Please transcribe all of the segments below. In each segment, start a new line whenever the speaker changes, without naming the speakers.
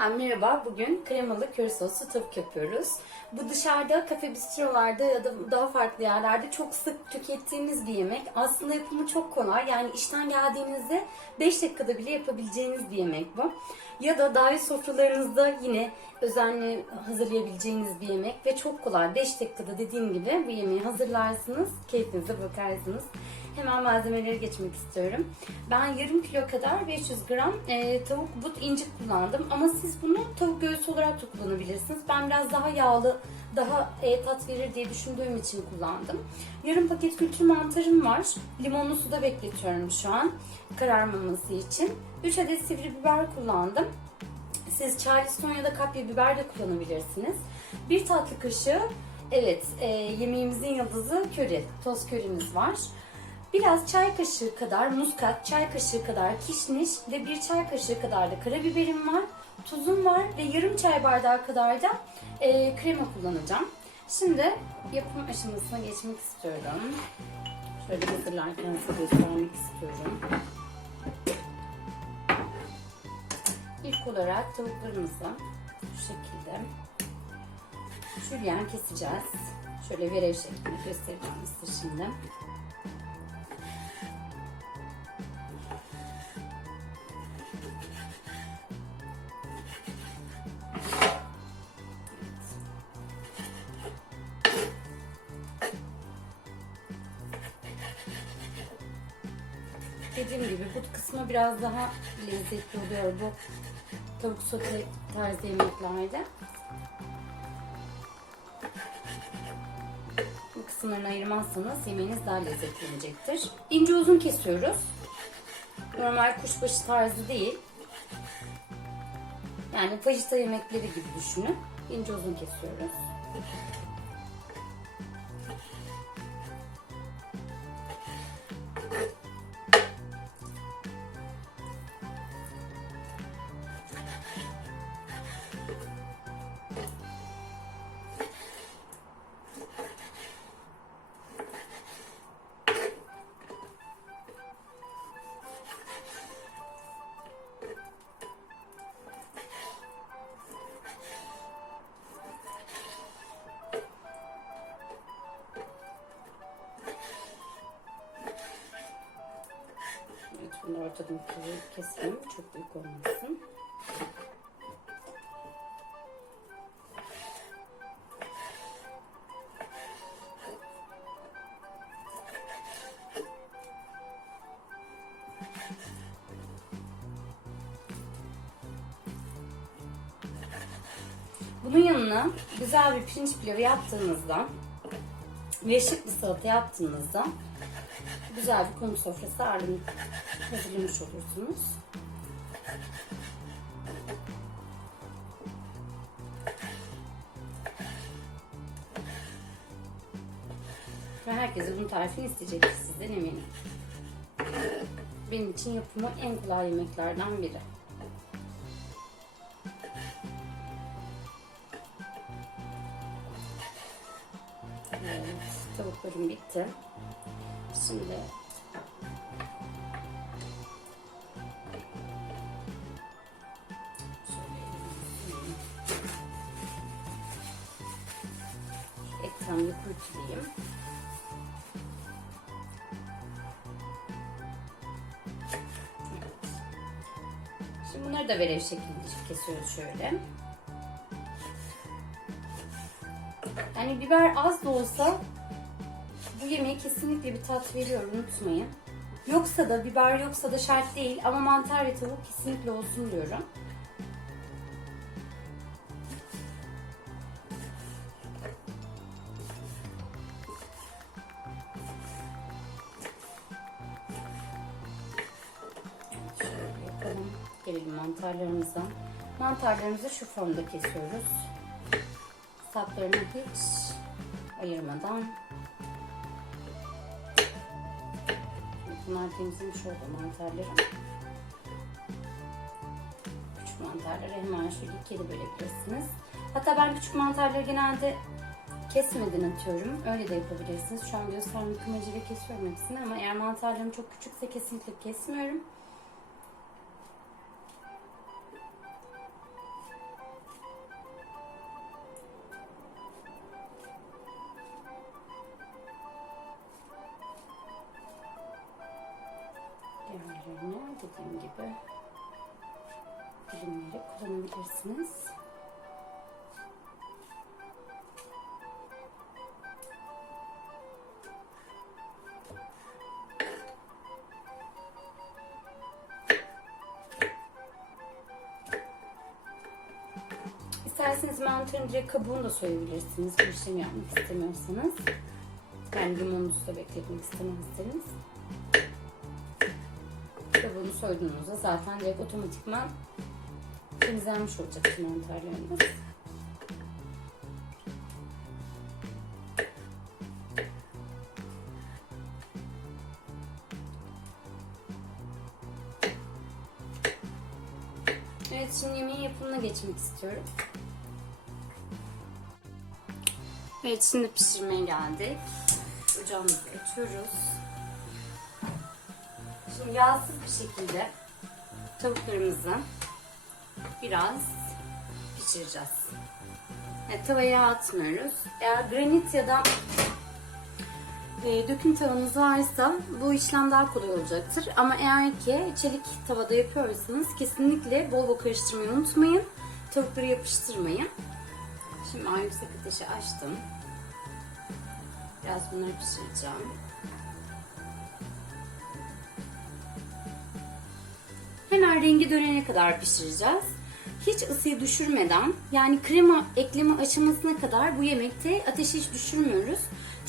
Ha, merhaba, bugün kremalı köri soslu tavuk yapıyoruz. Bu dışarıda kafe bistrolarda ya da daha farklı yerlerde çok sık tükettiğimiz bir yemek. Aslında yapımı çok kolay. Yani işten geldiğinizde 5 dakikada bile yapabileceğiniz bir yemek bu. Ya da davet sofralarınızda yine özenli hazırlayabileceğiniz bir yemek ve çok kolay. 5 dakikada dediğim gibi bu yemeği hazırlarsınız, keyfinize bakarsınız. Hemen malzemelere geçmek istiyorum. Ben yarım kilo kadar 500 gram e, tavuk but incik kullandım. Ama siz bunu tavuk göğsü olarak da kullanabilirsiniz. Ben biraz daha yağlı, daha e, tat verir diye düşündüğüm için kullandım. Yarım paket kültür mantarım var. Limonlu suda bekletiyorum şu an kararmaması için. 3 adet sivri biber kullandım. Siz Charleston ya da kapya biber de kullanabilirsiniz. Bir tatlı kaşığı Evet, e, yemeğimizin yıldızı köri, toz körimiz var. Biraz çay kaşığı kadar muskat, çay kaşığı kadar kişniş ve bir çay kaşığı kadar da karabiberim var. Tuzum var ve yarım çay bardağı kadar da e, krema kullanacağım. Şimdi yapım aşamasına geçmek istiyorum. Şöyle hazırlarken size göstermek istiyorum. İlk olarak tavuklarımızı şu şekilde jülyen keseceğiz. Şöyle verev şeklinde göstereceğim size şimdi. Dediğim gibi bu kısmı biraz daha lezzetli oluyor bu tavuk sote tarzı yemeklerde. Bu kısımlarını ayırmazsanız yemeğiniz daha lezzetlenecektir. İnce uzun kesiyoruz. Normal kuşbaşı tarzı değil. Yani fajita yemekleri gibi düşünün. İnce uzun kesiyoruz. Ortadan ikiye keselim. Çok büyük olmasın. Bunun yanına güzel bir pirinç pilavı yaptığınızda ve şık bir salata yaptığınızda güzel bir konu sofrası ağırlığını hazırlamış olursunuz. Ve herkese bunun tarifini isteyecektir sizden eminim. Benim için yapımı en kolay yemeklerden biri. Evet, tavuklarım bitti. Şimdi ekranı kurtulayım. Şimdi bunları da verev şeklinde kesiyoruz şöyle. Yani biber az da olsa bu yemeğe kesinlikle bir tat veriyor unutmayın. Yoksa da biber yoksa da şart değil ama mantar ve tavuk kesinlikle olsun diyorum. Mantarlarımızı şu formda kesiyoruz. Saplarını hiç ayırmadan Bunlar temizlemiş oldu mantarları. Küçük mantarları hemen şöyle ikiye de bölebilirsiniz. Hatta ben küçük mantarları genelde kesmeden atıyorum. Öyle de yapabilirsiniz. Şu an göstermek amacıyla kesiyorum hepsini ama eğer mantarlarım çok küçükse kesinlikle kesmiyorum. Kullanabilirsiniz. İsterseniz mantarın direkt kabuğunu da soyabilirsiniz. Bu işlemi yapmak istemiyorsanız. Yani limonu da bekletmek istemezseniz. Kabuğunu soyduğunuzda zaten direkt otomatikman temizlenmiş olacak mantarlarınız. Evet şimdi yemeğin yapımına geçmek istiyorum. Evet şimdi pişirmeye geldik. Ocağımızı açıyoruz. Şimdi yağsız bir şekilde tavuklarımızı biraz pişireceğiz. Evet, tavaya atmıyoruz. Eğer granit ya da e, döküm tavanız varsa bu işlem daha kolay olacaktır. Ama eğer ki çelik tavada yapıyorsanız kesinlikle bol bol karıştırmayı unutmayın. Tavukları yapıştırmayın. Şimdi en yüksek ateşi açtım. Biraz bunları pişireceğim. Hemen rengi dönene kadar pişireceğiz. Hiç ısıyı düşürmeden yani krema ekleme aşamasına kadar bu yemekte ateşi hiç düşürmüyoruz.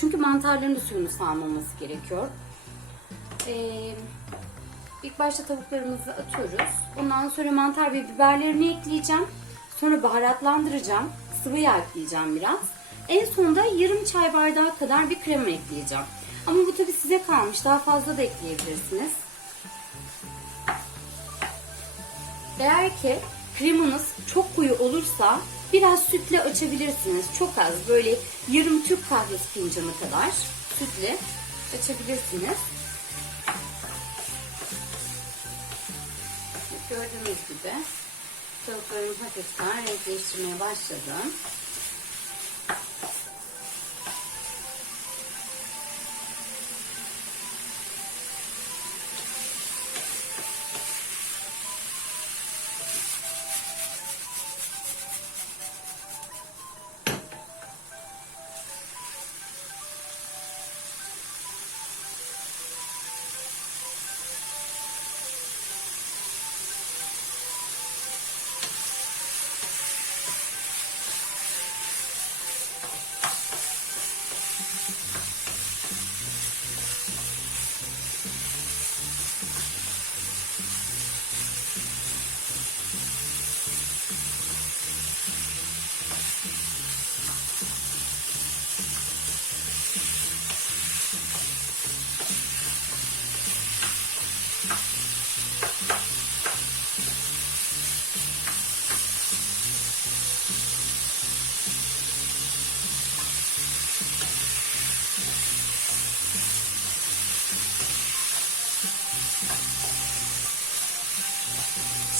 Çünkü mantarların da suyunu salmaması gerekiyor. Ee, ilk başta tavuklarımızı atıyoruz. Ondan sonra mantar ve biberlerini ekleyeceğim. Sonra baharatlandıracağım. Sıvı yağ ekleyeceğim biraz. En sonunda yarım çay bardağı kadar bir krema ekleyeceğim. Ama bu tabi size kalmış. Daha fazla da ekleyebilirsiniz. Eğer ki kremanız çok koyu olursa biraz sütle açabilirsiniz. Çok az böyle yarım Türk kahvesi fincanı kadar sütle açabilirsiniz. Gördüğünüz gibi tavuklarım hafiften renk değiştirmeye başladı.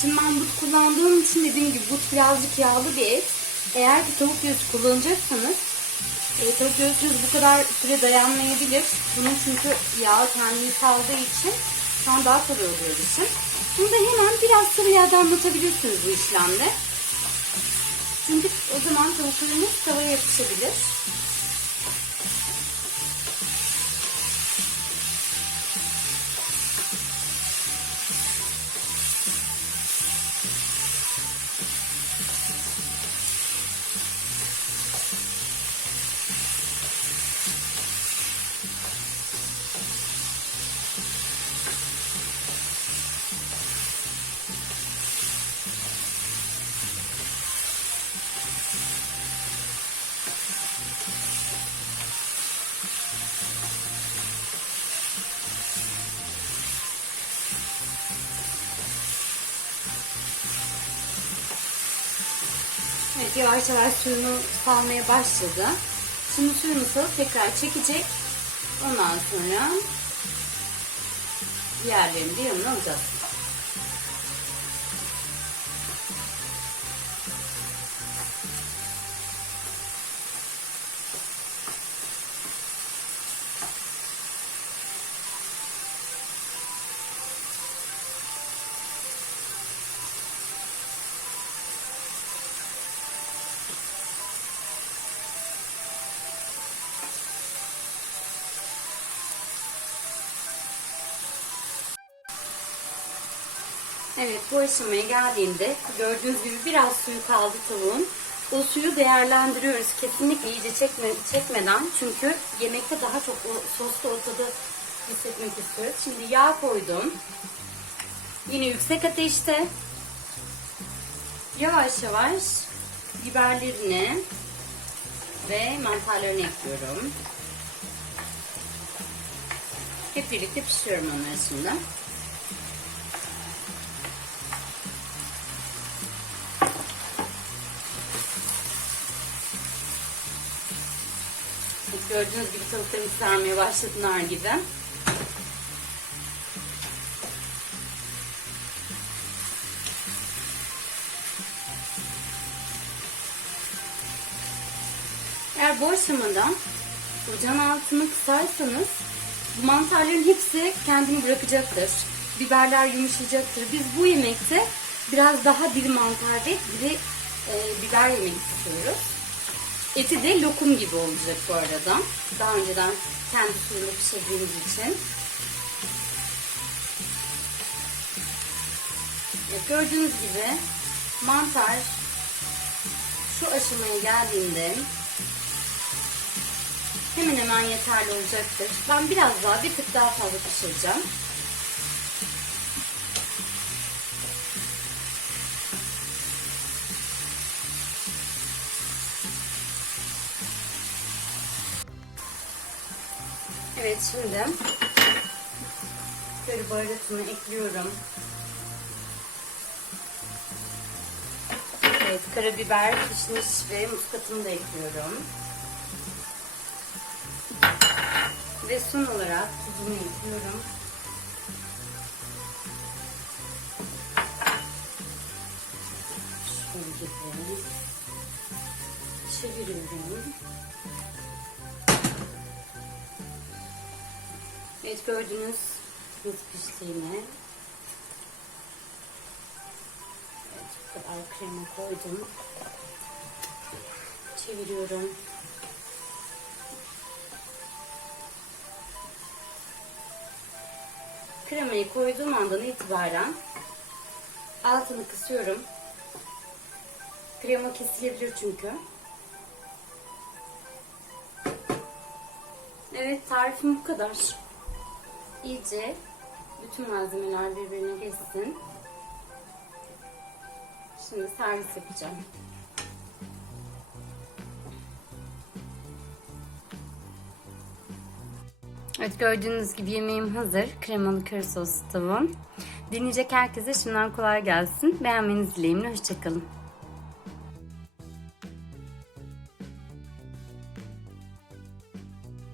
Şimdi ben but kullandığım için dediğim gibi but birazcık yağlı bir et. Eğer ki tavuk göğsü kullanacaksanız e, tavuk göğsünüz bu kadar süre dayanmayabilir. Bunun çünkü yağ kendini saldığı için şu an daha kolay oluyor için. Bunu da hemen biraz sıvı yağda anlatabilirsiniz bu işlemde. Çünkü o zaman tavuklarınız tavaya yapışabilir. Evet yavaş yavaş suyunu salmaya başladı. Şimdi suyunu salıp tekrar çekecek. Ondan sonra diğerlerini de yanına alacağız. Bu aşamaya geldiğinde gördüğünüz gibi biraz suyu kaldı tavuğun. O suyu değerlendiriyoruz. Kesinlikle iyice çekme, çekmeden çünkü yemekte daha çok o sosta o hissetmek istiyoruz. Şimdi yağ koydum. Yine yüksek ateşte yavaş yavaş biberlerini ve mantarlarını ekliyorum. Hep birlikte pişiriyorum onları şimdi. Gördüğünüz gibi tavuklar yükselmeye başladılar gibi. Eğer bu aşamada ocağın altını kısarsanız bu mantarların hepsi kendini bırakacaktır. Biberler yumuşayacaktır. Biz bu yemekte biraz daha diri mantar ve diri e, biber yemek istiyoruz. Eti de lokum gibi olacak bu arada. Daha önceden kendi suyunda pişirdiğimiz için. Evet, gördüğünüz gibi mantar şu aşamaya geldiğinde hemen hemen yeterli olacaktır. Ben biraz daha bir tık daha fazla pişireceğim. Evet şimdi böyle baharatımı ekliyorum. Evet karabiber, kişniş ve muskatını da ekliyorum. Ve son olarak tuzumu ekliyorum. Şöyle çeviriyorum. Evet gördünüz nasıl piştiğini. Evet bu kadar krema koydum. Çeviriyorum. Kremayı koyduğum andan itibaren altını kısıyorum. Krema kesilebilir çünkü. Evet tarifim bu kadar. İyice bütün malzemeler birbirine geçsin. Şimdi servis yapacağım. Evet gördüğünüz gibi yemeğim hazır. Kremalı köri soslu tavuğum. Deneyecek herkese şimdiden kolay gelsin. Beğenmenizi dileğimle. Hoşçakalın.